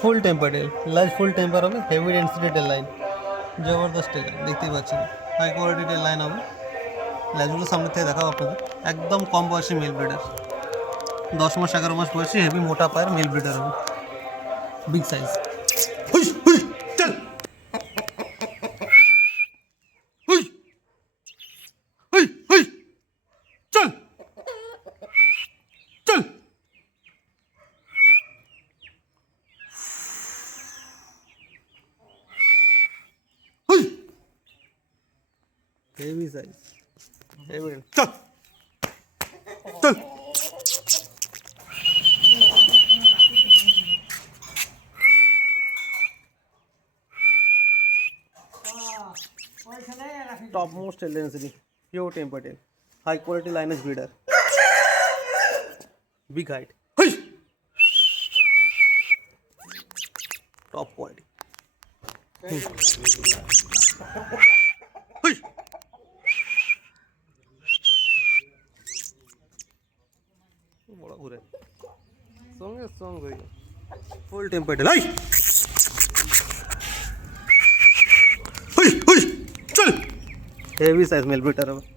ফুল temper টেল, large ফুল temper হবে, heavy density টেল line, জবরদস্ত টেল line দেখতেই পাচ্ছেন, হাই কোয়ালিটি টেল লাইন হবে। ল্যাজগুলো সামনে থেকে দেখাও আপনাদের, একদম কম বয়সী মেল ব্রিডার, 10 মাস 11 মাস বয়সী হেভি মোটা পায়ের মেল ব্রিডার হবে, বিগ সাইজ। চল চল চল। হেভি সাইজ, হেভি, চল চল। Top most tail density, pure temper tail, high quality lineage breeder, big height, top quality. बड़ा घुरे संगे संग फुल टेम्पर टेल, चल हेवी साइज मेल ब्रीडर है।